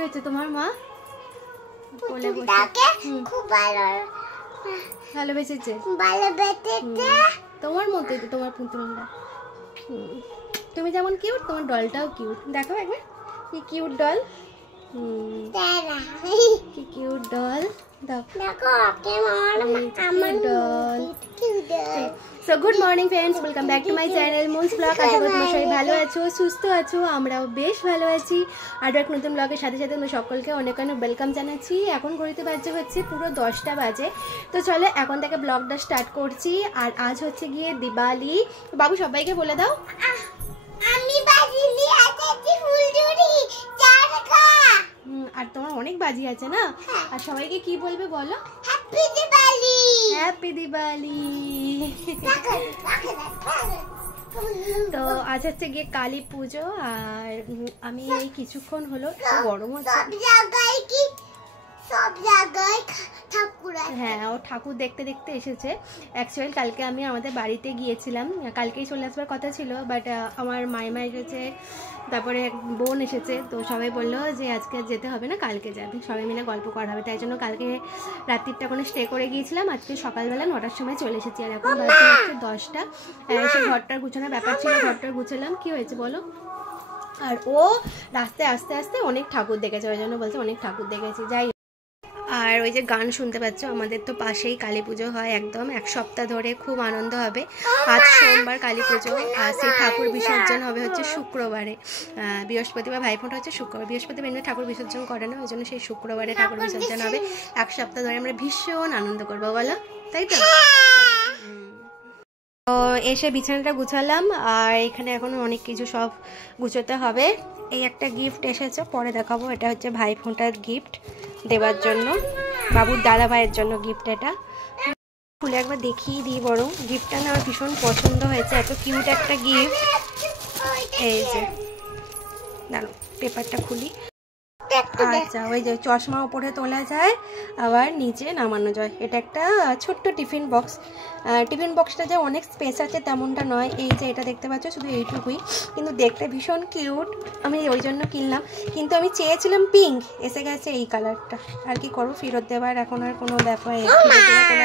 হয়েছে তোমার মা? বলে খুব ভালোবেসেছে, তোমার মতোই তো তোমার পুতুলটা। তুমি যেমন কিউট, তোমার ডলটাও কিউট। দেখো একবার কি কিউট ডল, কি cute doll. So good morning friends, welcome back to my channel Moon's blog. আশা করি তোমরা সবাই ভালো আছো, সুস্থ আছো, আমরাও বেশ ভালো আছি। আর এক নতুন ব্লগের সাথে সাথে তোমরা সকলকে অনেক অনেক ওয়েলকাম জানাচ্ছি। এখন ঘড়িতে বাজে হচ্ছে পুরো 10টা বাজে। তো চলো এখন থেকে ব্লগটা স্টার্ট করছি। আর আজ হচ্ছে গিয়ে দিওয়ালি। বাবু সবাইকে বলে দাও। আর তোমার অনেক বাজি আছে না? আর সবাইকে কি বলবে বলো? Happy Diwali, happy Diwali. তো আজ হচ্ছে গিয়ে কালী পুজো। আর আমি এই কিছুক্ষণ হলো, গরম হচ্ছে, সব জায়গায় ঠাকুর আছে। হ্যাঁ, ও ঠাকুর দেখতে দেখতে এসেছে। অ্যাকচুয়ালি কালকে আমি আমাদের বাড়িতে গিয়েছিলাম, কালকেই চলে আসবার কথা ছিল, বাট আমার মাইমা এসেছে, তারপরে বোন এসেছে, তো সবাই বললো যে আজকে যেতে হবে না, কালকে যাবে, সবাই মিলে গল্প করা হবে। তাই জন্য কালকে রাত্রিটা কোনো স্টে করে গিয়েছিলাম। আজকে সকালবেলা 9টার সময় চলে এসেছি। আর এখন বাজে হচ্ছে 10টা। এসে ঘরটার গুছানোর ব্যাপার ছিল, ঘরটার গুছালাম। কি হয়েছে বলো? আর ও রাস্তায় আস্তে আস্তে অনেক ঠাকুর দেখেছে, ওই জন্য বলছে অনেক ঠাকুর দেখেছি। যাই, আর ওই যে গান শুনতে পাচ্ছ, আমাদের তো পাশেই কালী পুজো হয়, একদম 1 সপ্তাহ ধরে খুব আনন্দ হবে। আজ সোমবার কালী পুজো, আর সেই ঠাকুর বিসর্জন হবে হচ্ছে শুক্রবারে। বৃহস্পতিবার ভাইফোঁটা হচ্ছে শুক্রবার, বৃহস্পতিবার এমনি ঠাকুর বিসর্জন করে না, ওই জন্য সেই শুক্রবারে ঠাকুর বিসর্জন হবে। 1 সপ্তাহ ধরে আমরা ভীষণ আনন্দ করবো, বলো তাই তো? তো এসে বিছানাটা গুছালাম, আর এখানে এখন অনেক কিছু সব গুছোতে হবে। এই একটা গিফট এসেছে, পরে দেখাবো। এটা হচ্ছে ভাইফোঁটার গিফট দেওয়ার জন্য, বাবুর দাদা ভাইয়ের জন্য গিফট। এটা খুলে একবার দেখিয়ে দিই বরং। গিফটটা না আমার ভীষণ পছন্দ হয়েছে, এত কিউট একটা গিফট। এই যে দাঁড়ো, পেপারটা খুলি। আচ্ছা, ওই যে চশমা উপরে তোলা যায়, আবার নিচে নামানো যায়। এটা একটা ছোট্ট টিফিন বক্স। টিফিন বক্সটা যে অনেক স্পেস আছে তেমনটা নয়। এই যে এটা দেখতে পাচ্ছ, শুধু এইটুকুই, কিন্তু দেখতে ভীষণ কিউট। আমি ওই জন্য কিনলাম, কিন্তু আমি চেয়েছিলাম পিঙ্ক, এসে গেছে এই কালারটা। আর কি করবো, ফেরত দেওয়ার এখন আর কোনো ব্যাপার,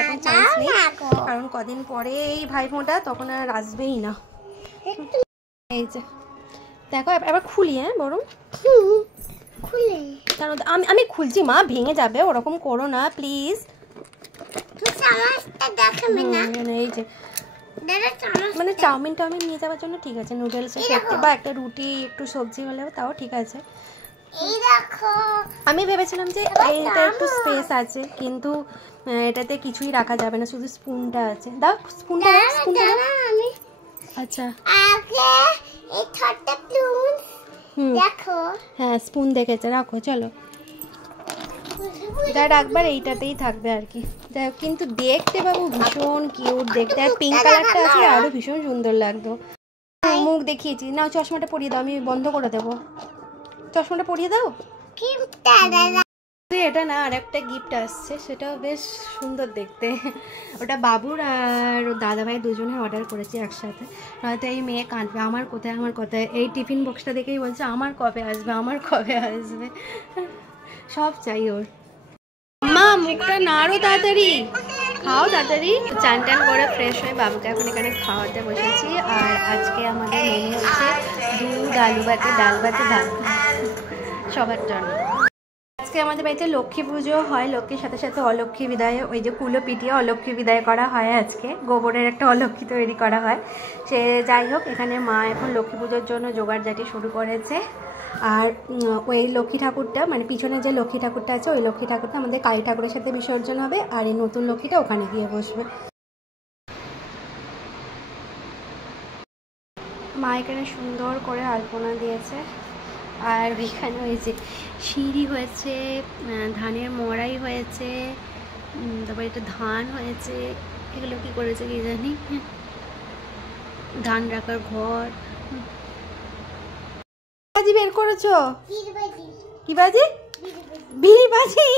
এখন চান্স নেই, কারণ কদিন পরে এই ভাইফোঁটা, তখন আর আসবেই না। এই যে দেখো, এবার খুলি। হ্যাঁ বরং কারণ আমি খুলছি মা, ভেঙে যাবে, ওরকম করো না প্লিজ। এই যে মানে চাউমিন নিয়ে যাওয়ার জন্য ঠিক আছে, নুডলস বা একটা রুটি, একটু সবজি হলেও তাও ঠিক আছে। আমি ভেবেছিলাম যে এইটা একটু স্পেস আছে, কিন্তু এটাতে কিছুই রাখা যাবে না, শুধু স্পুনটা আছে। দাও স্পুনটা, আচ্ছা দেখো। হ্যাঁ স্পুন দেখেছে, রাখো। চলো যা রাখবার এইটাতেই থাকবে আর কি। যাই হোক, কিন্তু দেখতে বাবু ভীষণ কিউট দেখতে, আর পিঙ্ক কালারটা আসলে আরো ভীষণ সুন্দর লাগতো। মুখ দেখিয়েছি, নাও চশমাটা পরিয়ে দাও, আমি বন্ধ করে দেবো। চশমাটা পরিয়ে দাও। এটা না আর একটা গিফট আসছে, সেটাও বেশ সুন্দর দেখতে। ওটা বাবুর আর দাদা ভাই দুজনে অর্ডার করেছি একসাথে। হয়তো এই মেয়ে কাঁদবে, আমার কোথায় আমার কোথায়। এই টিফিন বক্সটা দেখেই বলছে আমার কবে আসবে, আমার কবে আসবে, সব চাই ওর। মা মুখটা নাড়ো তাড়াতাড়ি, খাও তাড়াতাড়ি। চান টান করে ফ্রেশ হয়ে বাবুকে এখন এখানে খাওয়াতে বসেছি। আর আজকে আমাদের মেনু হচ্ছে দুধ, আলু ভাতে, ডাল ভাতে, ভাত সবার জন্য। আজকে আমাদের বাড়িতে লক্ষ্মী পুজো হয়, লক্ষ্মীর সাথে সাথে অলক্ষ্মী বিদায়, ওই যে কুলো পিটিয়ে অলক্ষ্মী বিদায় করা হয়। আজকে গোবরের একটা অলক্ষ্মী তৈরি করা হয়। সে যাই হোক, এখানে মা এখন লক্ষ্মী পুজোর জন্য জোগাড়জাটি শুরু করেছে। আর ওই লক্ষ্মী ঠাকুরটা, মানে পিছনে যে লক্ষ্মী ঠাকুরটা আছে, ওই লক্ষ্মী ঠাকুরটা আমাদের কালী ঠাকুরের সাথে বিসর্জন হবে, আর এই নতুন লক্ষ্মীটা ওখানে গিয়ে বসবে। মা এখানে সুন্দর করে আলপনা দিয়েছে। আর এখানে ওই যে সিঁড়ি হয়েছে, ধানের মড়াই হয়েছে, তারপরে এটা ধান হয়েছে, এগুলো কি করেছে কি জানি, ধান রাখার ঘর। বাজি বের করেছো? কি বাজি? বিড়ি বাজি,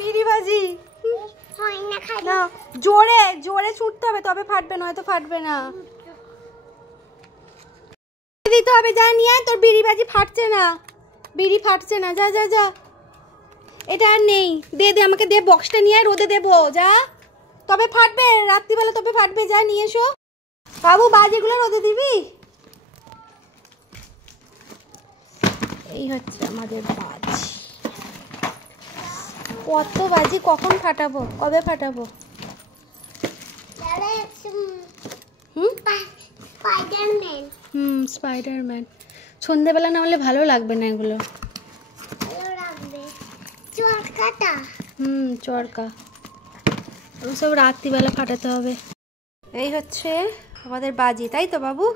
বিড়ি বাজি। না জোরে জোরে ছুটতে হবে, তবে ফাটবে, নয়তো ফাটবে না। দিতে হবে, যা নিয়ে তোর বিড়ি বাজি ফাটছে না। বিড়ি ফাটছে না, যা যা যা। এটা আর নেই, দে দে আমাকে, দে বক্সটা নিয়ে রোদে দেবো, যা। তবে ফাটবে রাত্রিবেলা, তবে ফাটবে, যা নিয়ে এসো। বাবু বাজিগুলো রোদে দিবি। এই হচ্ছে আমাদের বাজি। কত বাজি, কখন ফাটাবো, কবে ফাটাবো? স্পাইডারম্যান। সন্ধ্যেবেলা না হলে ভালো লাগবে না এগুলো। চরকা সব রাত্রিবেলা ফাটাতে হবে। এই হচ্ছে আমাদের বাজি, তাই তো বাবু?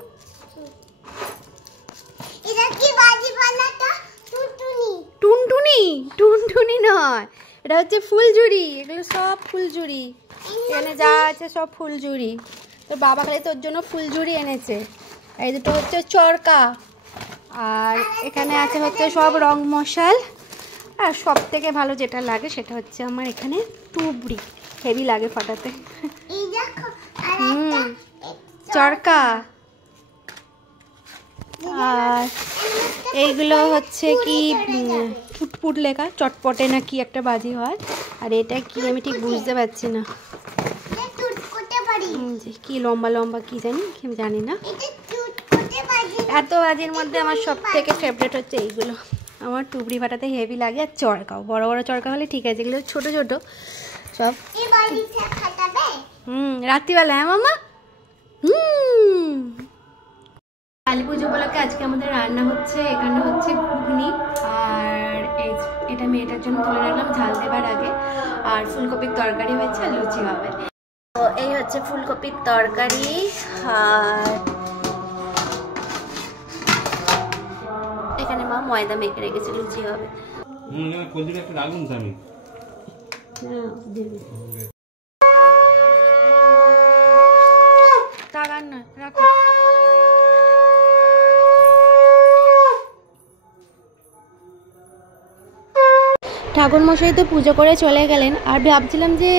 টুনটুনি, টুনটুনি নয়, এটা হচ্ছে ফুলঝুরি। এগুলো সব ফুলঝুরি, এখানে যা আছে সব ফুলঝুরি। তোর বাবা খালি তোর জন্য ফুলঝুরি এনেছে। এই দুটো হচ্ছে চরকা, আর এখানে আছে হচ্ছে সব রং মশাল। আর সব থেকে ভালো যেটা লাগে সেটা হচ্ছে আমার এখানে তুবড়ি, হেভি লাগে ফাটাতে। চরকা। আর এইগুলো হচ্ছে কি ফুটফুট লেখা, চটপটে না কি একটা বাজি হয়। আর এটা কি আমি ঠিক বুঝতে পারছি না, কি লম্বা লম্বা কি জানি, আমি জানি না। এত বাজির মধ্যে আমার সব থেকে ফেভারিট হচ্ছে এইগুলো। আমার টুবড়ি ফাটাতে হেভি লাগে। আর চরকাও, বড় বড় চরকা হলে ঠিক আছে, এগুলো ছোট ছোট সব। রাত্রিবেলা। হ্যাঁ মামা। কালী পুজো উপলক্ষে আজকে আমাদের রান্না হচ্ছে, এখানে হচ্ছে ঘুগনি, আর এটা মেয়েটার জন্য তুলে রাখলাম ঝাল দেবার আগে। আর ফুলকপির তরকারি হয়েছে, আর লুচি হবে। তো এই হচ্ছে ফুলকপির তরকারি। আর এখানে মা ময়দা মেখে রেখেছে, লুচি হবে। তাগান না, রাখো। ঠাকুরমশাই তো পুজো করে চলে গেলেন। আর ভাবছিলাম যে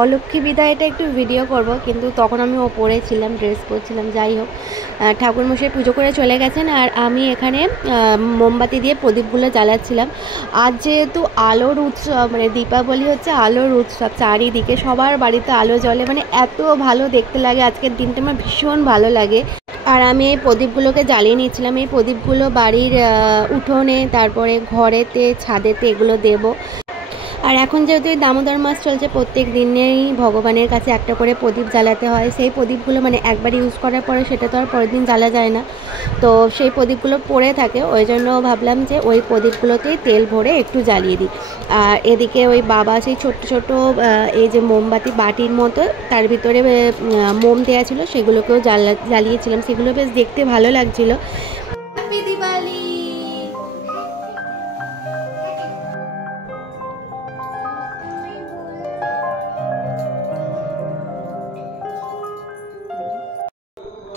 অলক্ষ্মী বিদায়টা একটু ভিডিও করব, কিন্তু তখন আমি ওপরে ছিলাম, ড্রেস পরছিলাম। যাই হোক, ঠাকুরমশাই পুজো করে চলে গেছেন, আর আমি এখানে মোমবাতি দিয়ে প্রদীপগুলো জ্বালাচ্ছিলাম। আজ যেহেতু আলোর উৎসব, মানে দীপাবলি হচ্ছে আলোর উৎসব, চারিদিকে সবার বাড়িতে আলো জ্বলে, মানে এত ভালো দেখতে লাগে। আজকের দিনটা আমার ভীষণ ভালো লাগে। আর আমি এই প্রদীপগুলোকে জ্বালিয়ে নিচ্ছিলাম। এই প্রদীপগুলো বাড়ির উঠোনে, তারপরে ঘরেতে, ছাদেতে এগুলো দেব। আর এখন যেহেতু এই দামোদর মাস চলছে, প্রত্যেক দিনেই ভগবানের কাছে একটা করে প্রদীপ জ্বালাতে হয়। সেই প্রদীপগুলো মানে একবার ইউজ করার পরে সেটা তো আর পরের দিন জ্বালা যায় না, তো সেই প্রদীপগুলো পড়ে থাকে। ওই জন্য ভাবলাম যে ওই প্রদীপগুলোতেই তেল ভরে একটু জ্বালিয়ে দিই। আর এদিকে ওই বাবা সেই ছোট্ট ছোট এই যে মোমবাতি বাটির মতো, তার ভিতরে মোম দেওয়া ছিল, সেগুলোকেও জ্বালিয়েছিলাম। সেগুলো বেশ দেখতে ভালো লাগছিল। হ্যাপি দিওয়ালি।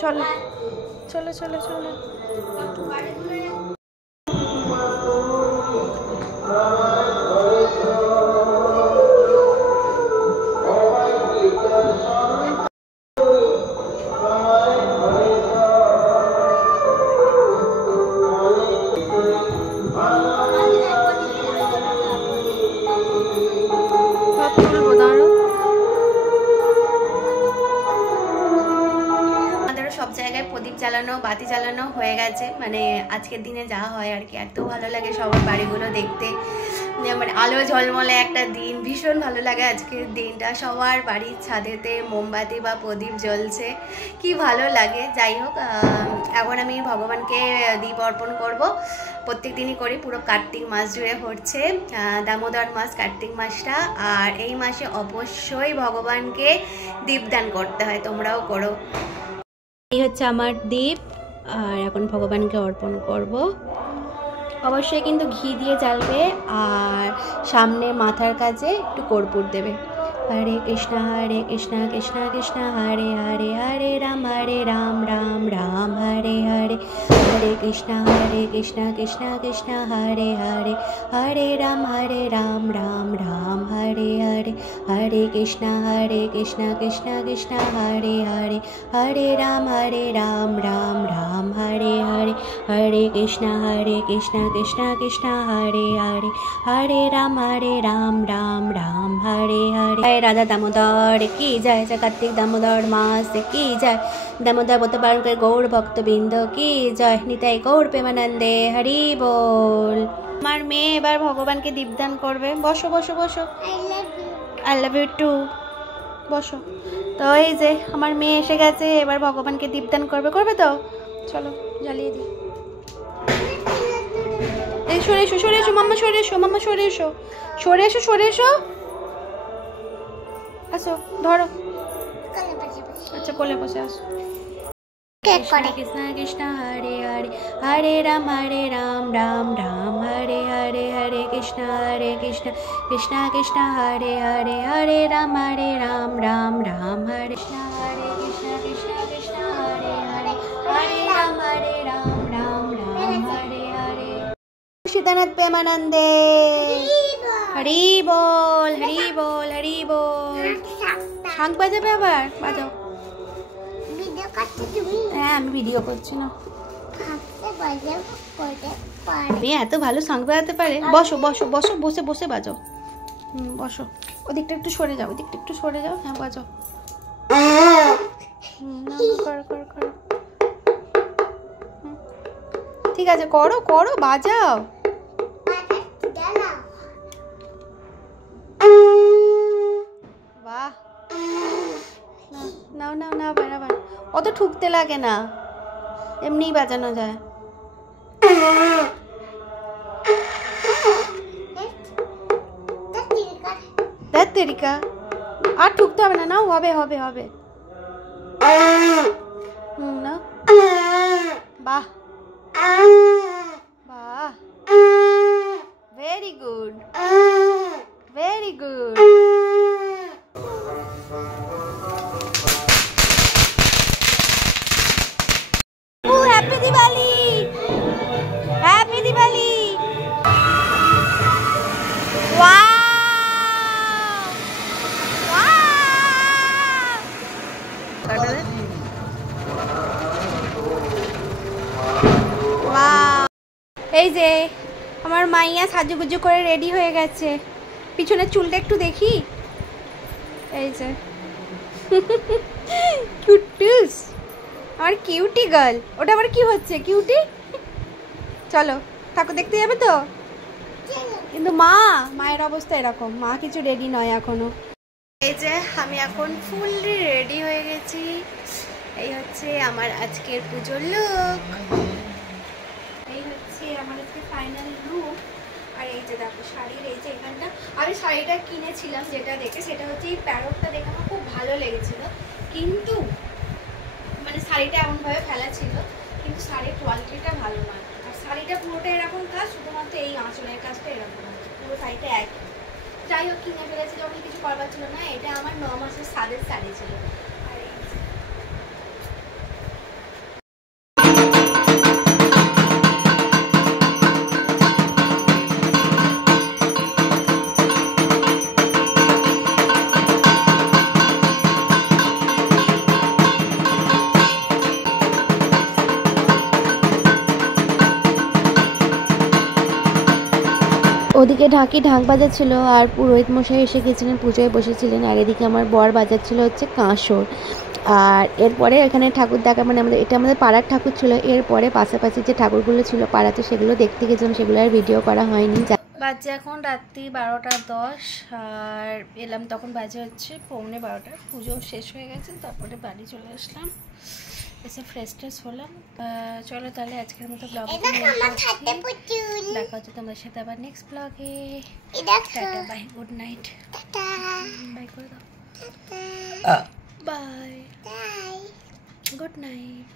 চলো চলো চলো চলো। সব জায়গায় প্রদীপ জ্বালানো, বাতি জ্বালানো হয়ে গেছে। মানে আজকের দিনে যা হয় আর কি, এত ভালো লাগে সবার বাড়িগুলো দেখতে। মানে আলো ঝলমলে একটা দিন, ভীষণ ভালো লাগে আজকের দিনটা। সবার বাড়ির ছাদেতে মোমবাতি বা প্রদীপ জ্বলছে, কি ভালো লাগে। যাই হোক, এখন আমি ভগবানকে দীপ অর্পণ করব। প্রত্যেক দিনই করি, পুরো কার্তিক মাস জুড়ে হচ্ছে, দামোদর মাস কার্তিক মাসটা। আর এই মাসে অবশ্যই ভগবানকে দীপদান করতে হয়, তোমরাও করো। এই হচ্ছে আমার দীপ, আর এখন ভগবানকে অর্পণ করব। অবশ্যই কিন্তু ঘি দিয়ে জ্বালবে, আর সামনে মাথার কাছে একটু কর্পূর দেবে, हरे कृष्णा कृष्णा कृष्णा हरे हरे हरे राम राम राम हरे हरे हरे कृष्णा कृष्णा कृष्णा हरे हरे हरे राम राम राम हरे हरे हरे कृष्णा कृष्णा कृष्णा हरे हरे हरे राम राम राम हरे हरे हरे कृष्णा कृष्णा कृष्णा हरे हरे हरे राम राम राम हरे हरे। राधा दामोदर की जय, जय कार्तिक दामोदर मास की जय, दामोदर व्रत पालन करे गौर भक्तबृंद की जय, निताई गौर प्रेमानंदे हरि बोल। আমার মেয়ে এবার ভগবানকে দীপদান করবে। বসো বসো বসো। I love you too. বসো। তো এই যে আমার মেয়ে এসে গেছে, এবার ভগবানকে দীপদান করবে। করবে তো? চলো জ্বালিয়ে দিই। এই সরে এসো, সরে এসো মাম্মা, সরে এসো মাম্মা, সরে এসো, সরে এসো, সরে এসো। আসো ধরো। আচ্ছা কোলে বসে আসো। कृष्णा कृष्णा हरे हरे हरे राम राम राम हरे हरे हरे कृष्णा कृष्णा कृष्णा हरे हरे हरे राम राम राम हरे कृष्णा कृष्णा कृष्णा हरे हरे हरे राम राम राम हरे हरे। सीतानाथ प्रेमानंदे हरि बोल हरि बोल हरि बोल। শাঁখ বাজাবে আবার? বাজাও। হ্যাঁ আমি ভিডিও করছি না। মেয়ে এত ভালো শাঁখ বাজাতে পারে। বসো বসো বসো, বসে বসে বাজাও। বসো। ওদিকটা একটু সরে যাও, ওদিকটা একটু সরে যাও। হ্যাঁ বাজাও। করো করো করো। ঠিক আছে করো করো, বাজাও। বাহ, নাও নাও না বাড়াবার, অত ঠুকতে লাগে না, এমনিই বাজানো যায়। দেখ তেরিকা, আর ঠুকতে হবে না। নাও, হবে হবে হবে। না বাহ বাহ, very good very good. Happy Diwali, happy Diwali. वाह वाह। এই যে আমার মাইয়া সাজুগুজু করে রেডি হয়ে গেছে। পিছনের চুলটা একটু দেখি। এই যে কিউটুস, আমার কিউটি গার্ল। ওটা আবার কি হচ্ছে কিউটি? চলো ঠাকুর দেখতে যাবে তো? কিন্তু মায়ের অবস্থা এরকম, মা কিছু রেডি নয় এখনো। এই যে আমি এখন ফুললি রেডি হয়ে গেছি। এই হচ্ছে আমার আজকের পুজোর লুক, এই হচ্ছে আমার আজকে ফাইনাল লুক। আর এই যে দেখো শাড়ির এই যে এখানটা, আমি শাড়িটা কিনেছিলাম যেটা দেখে, সেটা হচ্ছে এই প্যারটটা দেখে আমার খুব ভালো লেগেছিল, কিন্তু মানে শাড়িটা এমনভাবে ফেলা ছিল, কিন্তু শাড়ির কোয়ালিটিটা ভালো নয়। আর শাড়িটা পুরোটা এরকম কাজ, শুধুমাত্র এই আঁচলের কাজটা এরকম আছে, পুরো শাড়িটা একই। যাই হোক কিনে ফেলেছি যখন, কিছু করবার ছিল না। এটা আমার 9 মাসের সাদের শাড়ি ছিল। ওদিকে ঢাক বাজাচ্ছিল আর পুরোহিত মশাই এসে গেছিলেন, পুজোয় বসেছিলেন। আর এদিকে আমার বর বাজাচ্ছিল হচ্ছে কাঁসর। আর এরপরে এখানে ঠাকুর দেখা, মানে এটা আমাদের পাড়ার ঠাকুর ছিল। এরপরে পাশাপাশি যে ঠাকুরগুলো ছিল পাড়াতে, সেগুলো দেখতে গেছিলাম, সেগুলো আর ভিডিও করা হয়নি। বাজে এখন রাত্রি 12:10, আর এলাম তখন বাজে হচ্ছে 11:15। পুজো শেষ হয়ে গেছে, তারপরে বাড়ি চলে আসলাম, এসে ফ্রেশ ট্রেশ হলাম। চলো তাহলে আজকের মতো ব্লগে দেখা হচ্ছে তোমাদের সাথে আবার next blog. Tata bye, good night. Bye করে দাও, বাই, গুড নাইট।